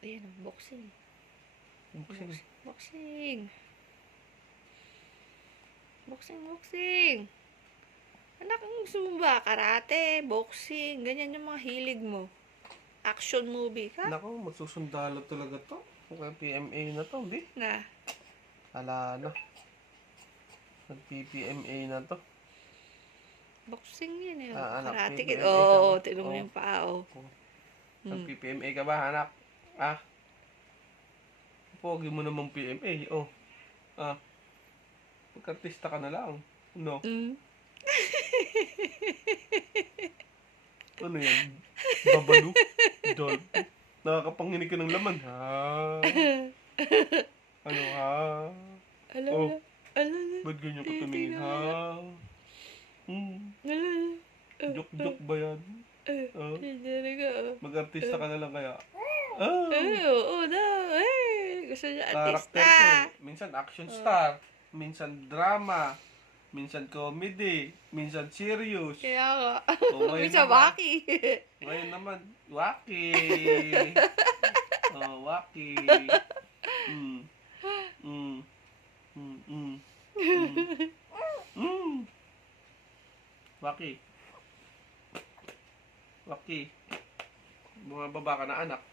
Ayan o, boxing. Boxing. Boxing. Boxing, boxing. Anak, ang gusto mo ba? Karate, boxing, ganyan yung mga hilig mo. Action movie ka? Nako, magsusundalo talaga to. Kaya PMA na to, di? Na. Ala na. Nag-PPMA na to. Boxing yun eh. Anak, Karate kid. PPMA ka ba? Oo, tignan mo yung paa oh. Nag-PPMA ka ba, anak? Pogi mo namang PMA, oh. Pagkartista ka na lang. No? Ano yan? Babalu? Dolphin? Nakakapanginig ka ng laman, ha? Ano, ha? Alala. Alala. Ba't ganyan ka tumingin, ha? Alala. Joke-joke ba yan? Mag-artista ka na lang kaya? Oo daw. Gusto niya Karakter artista. ka eh. Minsan action star, minsan drama, minsan comedy, minsan serious. Kaya nga. ngayon Minsan naman, waki. Ngayon naman, waki. Waki. Mm. Mm. Mm. Mm. Mm. Waki. Waki. Bumababa ka na, anak.